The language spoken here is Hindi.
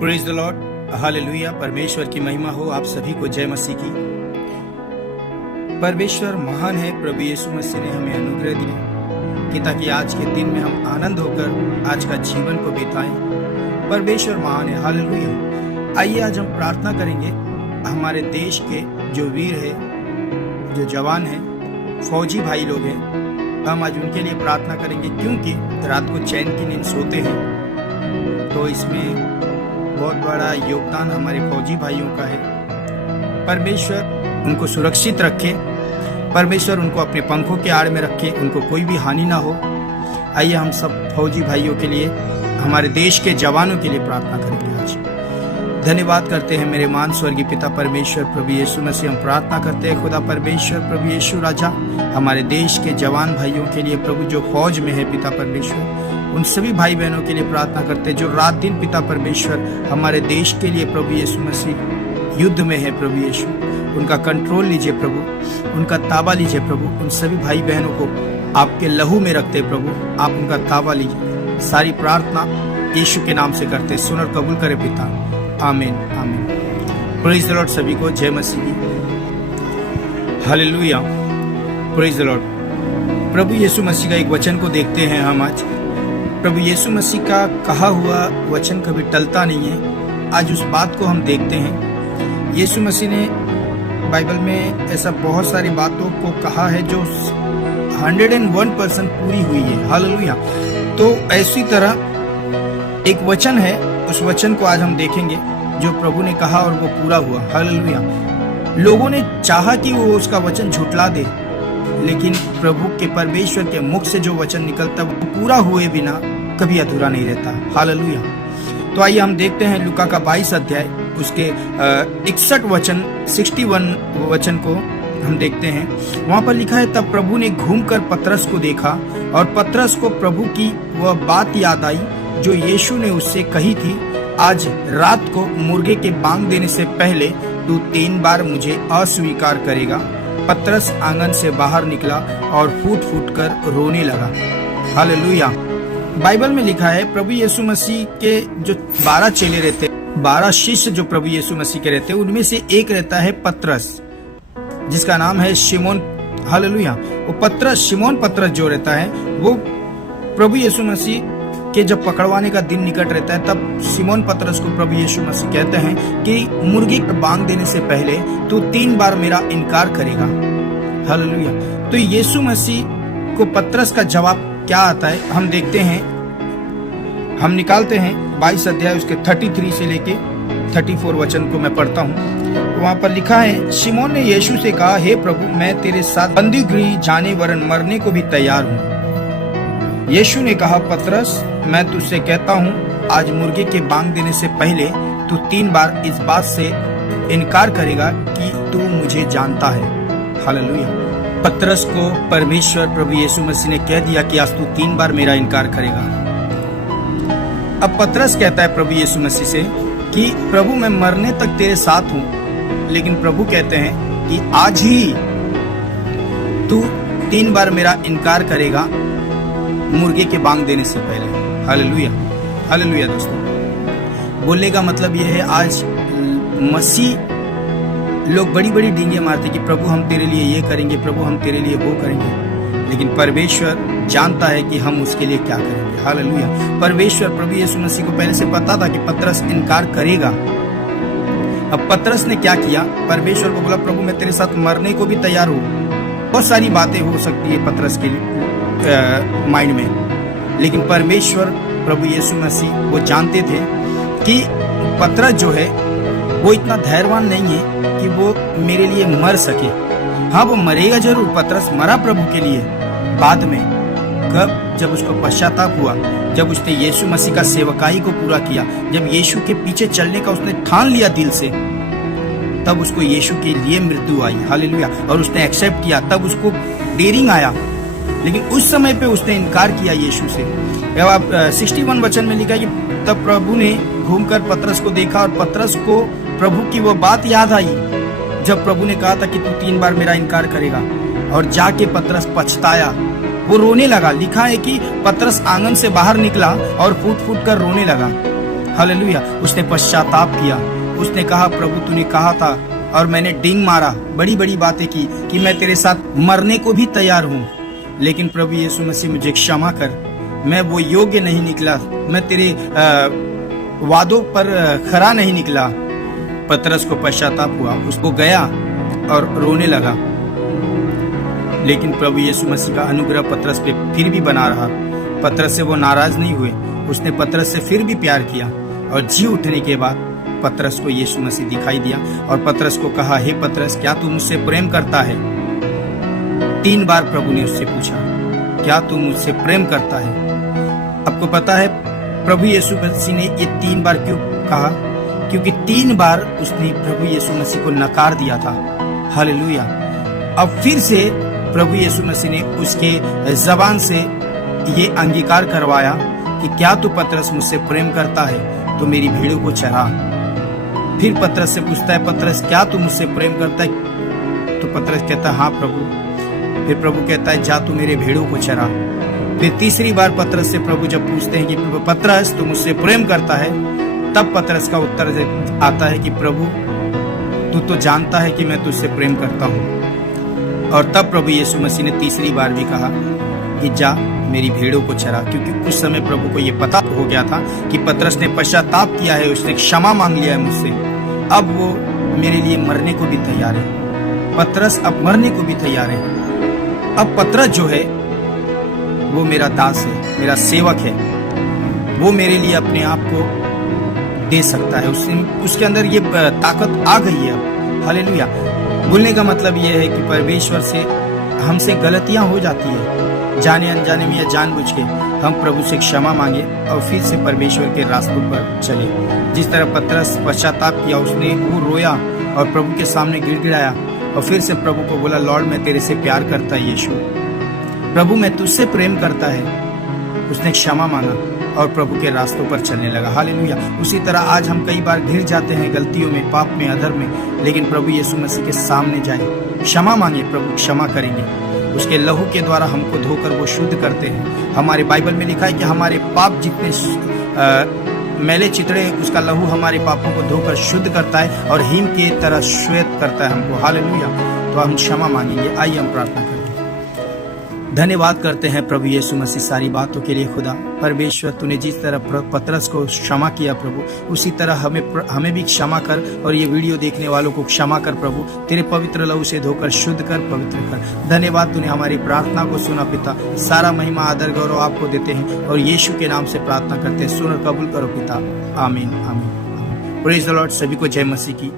Praise the Lord, hallelujah. परमेश्वर की महिमा हो। आप सभी को जय मसीह की। परमेश्वर महान है। प्रभु यीशु मसीह ने हमें अनुग्रह दिया कि ताकि आज के दिन में हम आनंद होकर आज का जीवन को बिताएं। परमेश्वर महान है, हालेलुया। आइए आज हम प्रार्थना करेंगे हमारे देश के जो वीर है, जो जवान है, फौजी भाई लोग हैं, हम आज उनके लिए प्रार्थना करेंगे क्योंकि रात को चैन की नींद सोते हैं। तो इसमें बहुत बड़ा योगदान हमारे फौजी भाइयों का है। परमेश्वर उनको सुरक्षित रखे, परमेश्वर उनको अपने पंखों के आड़ में रखे, उनको कोई भी हानि ना हो। आइए हम सब फौजी भाइयों के लिए, हमारे देश के जवानों के लिए प्रार्थना करेंगे। आज धन्यवाद करते हैं मेरे महान स्वर्गीय पिता परमेश्वर प्रभु यीशु मसीह। हम प्रार्थना करते हैं खुदा परमेश्वर प्रभु यीशु राजा, हमारे देश के जवान भाइयों के लिए प्रभु जो फौज में है पिता परमेश्वर, उन सभी भाई बहनों के लिए प्रार्थना करते हैं जो रात दिन पिता परमेश्वर हमारे देश के लिए प्रभु यीशु मसीह युद्ध में है। प्रभु यीशु उनका कंट्रोल लीजिए प्रभु, उनका ताबा लीजिए प्रभु। उन सभी भाई बहनों को आपके लहू में रखते प्रभु, आप उनका ताबा लीजिए। सारी प्रार्थना यीशु के नाम से करते, सुन और कबूल करे पिता, आमीन आमीन। Praise the Lord. सभी को जय मसीह की, हालेलुया। Praise the Lord. प्रभु यीशु मसीह का एक वचन को देखते हैं हम आज। प्रभु यीशु मसीह का कहा हुआ वचन कभी टलता नहीं है। आज उस बात को हम देखते हैं। यीशु मसीह ने बाइबल में ऐसा बहुत सारी बातों को कहा है जो 101% पूरी हुई है, हालेलुया। तो ऐसी तरह एक वचन है, उस वचन को आज हम देखेंगे जो प्रभु ने कहा और वो पूरा हुआ, हालेलुया। लोगों ने चाहा कि वो उसका वचन झुठला दे, लेकिन प्रभु के परमेश्वर के मुख से जो वचन निकलता वो पूरा हुए बिना कभी अधूरा नहीं रहता, हालेलुया। तो आइए हम देखते हैं लूका का 22 अध्याय, उसके 61 वचन, 61 वचन को हम देखते हैं। वहां पर लिखा है, तब प्रभु ने घूमकर पतरस को देखा और पतरस को प्रभु की वह बात याद आई जो यीशु ने उससे कही थी, आज रात को मुर्गे के बांग देने से पहले तू 3 बार मुझे अस्वीकार करेगा। पतरस आंगन से बाहर निकला और फूट फूट कर रोने लगा, हालेलुया। बाइबल में लिखा है प्रभु यीशु मसीह के जो 12 चेले रहते, 12 शिष्य जो प्रभु यीशु मसीह के रहते, उनमें से एक रहता है पतरस, जिसका नाम है शिमोन, हालेलुया। वो पतरस, शिमोन पतरस जो रहता है, वो प्रभु यीशु मसीह के जब पकड़वाने का दिन निकट रहता है, तब शिमोन पतरस को प्रभु यीशु मसीह कहते हैं कि मुर्गी को बांग देने से पहले तू 3 बार मेरा इनकार करेगा, हालेलुया। तो यीशु मसीह को पतरस का जवाब क्या आता है हम देखते हैं। हम निकालते हैं 22 अध्याय, उसके 33 से लेके 34 वचन को मैं पढ़ता हूँ। वहां पर लिखा है, शिमोन ने यीशु से कहा, हे प्रभु, मैं तेरे साथ बंदी गृह जाने वरन मरने को भी तैयार हूँ। यीशु ने कहा, पतरस, मैं तुझसे कहता हूँ, आज मुर्गे के बांग देने से पहले तू 3 बार इस बात से इनकार करेगा कि तू मुझे जानता है, हालेलुया। पतरस को परमेश्वर प्रभु यीशु मसीह ने कह दिया कि आज तू 3 बार मेरा इनकार करेगा। अब पतरस कहता है प्रभु यीशु मसीह से कि प्रभु, मैं मरने तक तेरे साथ हूँ, लेकिन प्रभु कहते हैं कि आज ही तू 3 बार मेरा इनकार करेगा मुर्गे के बांग देने से पहले, हालेलुया हालेलुया। दोस्तों, बोलने का मतलब यह है, आज मसीह लोग बड़ी बड़ी डींगे मारते कि प्रभु हम तेरे लिए ये करेंगे, प्रभु हम तेरे लिए वो करेंगे, लेकिन परमेश्वर जानता है कि हम उसके लिए क्या करेंगे, हालेलुया। परमेश्वर प्रभु यीशु मसीह को पहले से पता था कि पतरस इनकार करेगा। अब पतरस ने क्या किया, परमेश्वर को बोला, प्रभु मैं तेरे साथ मरने को भी तैयार हूँ। बहुत सारी बातें हो सकती है पतरस के माइंड में, लेकिन परमेश्वर प्रभु यीशु मसीह वो जानते थे कि पतरस जो है वो इतना धैर्यवान नहीं है कि वो मेरे लिए मर सके। हाँ, वो मरेगा जरूर। पतरस मरा प्रभु के लिए बाद में, कब? जब उसको पश्चाताप हुआ, जब उसने यीशु मसीह का सेवकाई को पूरा किया, जब यीशु के पीछे चलने का उसने ठान लिया दिल से, तब उसको यीशु के लिए मृत्यु आई, हालेलुया। और उसने एक्सेप्ट किया, तब उसको डेयरिंग आया, लेकिन उस समय पे उसने इनकार किया यीशु से। अब 61 वचन में लिखा है कि तब प्रभु ने घूमकर पतरस को देखा और पतरस को प्रभु की वो बात याद आई जब प्रभु ने कहा था कि तू 3 बार मेरा इनकार करेगा, और जाके पतरस पछताया, वो रोने लगा। लिखा है कि पतरस आंगन से बाहर निकला और फूट फूट कर रोने लगा, हालेलुया। उसने पश्चाताप किया, उसने कहा प्रभु तूने कहा था और मैंने डिंग मारा, बड़ी बड़ी बातें की कि मैं तेरे साथ मरने को भी तैयार हूँ, लेकिन प्रभु यीशु मसीह मुझे क्षमा कर, मैं वो योग्य नहीं निकला, मैं तेरे वादों पर खरा नहीं निकला। पतरस को पश्चाताप हुआ, उसको गया और रोने लगा, लेकिन प्रभु यीशु मसीह का अनुग्रह पतरस पे फिर भी बना रहा। पतरस से वो नाराज नहीं हुए, उसने पतरस से फिर भी प्यार किया और जी उठने के बाद पतरस को यीशु मसीह दिखाई दिया और पतरस को कहा, हे पतरस क्या तू मुझसे प्रेम करता है? 3 बार प्रभु ने उससे पूछा, क्या तू मुझसे प्रेम करता है? आपको पता है प्रभु यीशु मसीह ने ये 3 बार क्यों कहा? क्योंकि 3 बार उसने प्रभु यीशु मसीह को नकार दिया था। हालेलुया। अब फिर से प्रभु यीशु मसीह ने उसके जबान से ये अंगीकार करवाया कि क्या तू पतरस मुझसे प्रेम करता है तो मेरी भेड़ों को चरा। फिर पतरस से पूछता है, पतरस क्या तू मुझसे प्रेम करता है? तो पतरस कहता है, हाँ प्रभु। फिर प्रभु कहता है, जा तू मेरे भेड़ों को चरा। फिर तीसरी बार पतरस से प्रभु जब पूछते हैं कि पतरस तू मुझसे प्रेम करता है, तब पतरस का उत्तर आता है कि प्रभु तू तो जानता है कि मैं तुझसे प्रेम करता हूँ। और तब प्रभु यीशु मसीह ने तीसरी बार भी कहा कि जा मेरी भेड़ों को चरा, क्योंकि उस समय प्रभु को ये पता हो गया था कि पतरस ने पश्चाताप किया है, उसने क्षमा मांग लिया है मुझसे, अब वो मेरे लिए मरने को भी तैयार है। पतरस अब मरने को भी तैयार है। अब पतरस जो है वो मेरा दास है, मेरा सेवक है, वो मेरे लिए अपने आप को दे सकता है। उसके अंदर ये ताकत आ गई है अब। हालेलुया। बोलने का मतलब ये है कि परमेश्वर से हमसे गलतियां हो जाती है, जाने अनजाने में या जानबूझ के हम प्रभु से क्षमा मांगे और फिर से परमेश्वर के रास्तों पर चले। जिस तरह पतरस पश्चाताप किया, उसने वो रोया और प्रभु के सामने गिड़गिड़ाया और फिर से प्रभु को बोला, लॉर्ड मैं तेरे से प्यार करता है यीशु, प्रभु मैं तुझसे प्रेम करता है। उसने क्षमा मांगा और प्रभु के रास्तों पर चलने लगा। हालेलुया। उसी तरह आज हम कई बार घिर जाते हैं गलतियों में, पाप में, अधर्म में, लेकिन प्रभु यीशु मसीह के सामने जाए, क्षमा मांगे, प्रभु क्षमा करेंगे। उसके लहू के द्वारा हमको धोकर वो शुद्ध करते हैं। हमारे बाइबल में लिखा है कि हमारे पाप जितने मैले चितड़े, उसका लहू हमारे पापों को धोकर शुद्ध करता है और हिम की तरह श्वेत करता है हमको। हालेलुया। तो हम क्षमा मांगेंगे। आइए हम प्रार्थना करें। धन्यवाद करते हैं प्रभु यीशु मसीह सारी बातों के लिए। खुदा परमेश्वर तूने जिस तरह पतरस को क्षमा किया प्रभु, उसी तरह हमें भी क्षमा कर और ये वीडियो देखने वालों को क्षमा कर प्रभु। तेरे पवित्र लहू से धोकर शुद्ध कर, पवित्र कर। धन्यवाद तूने हमारी प्रार्थना को सुना पिता। सारा महिमा आदर गौरव आपको देते हैं और यीशु के नाम से प्रार्थना करते हैं। सुन और कबूल करो पिता। आमीन आमीन। Praise the Lord. सभी को जय मसीह की।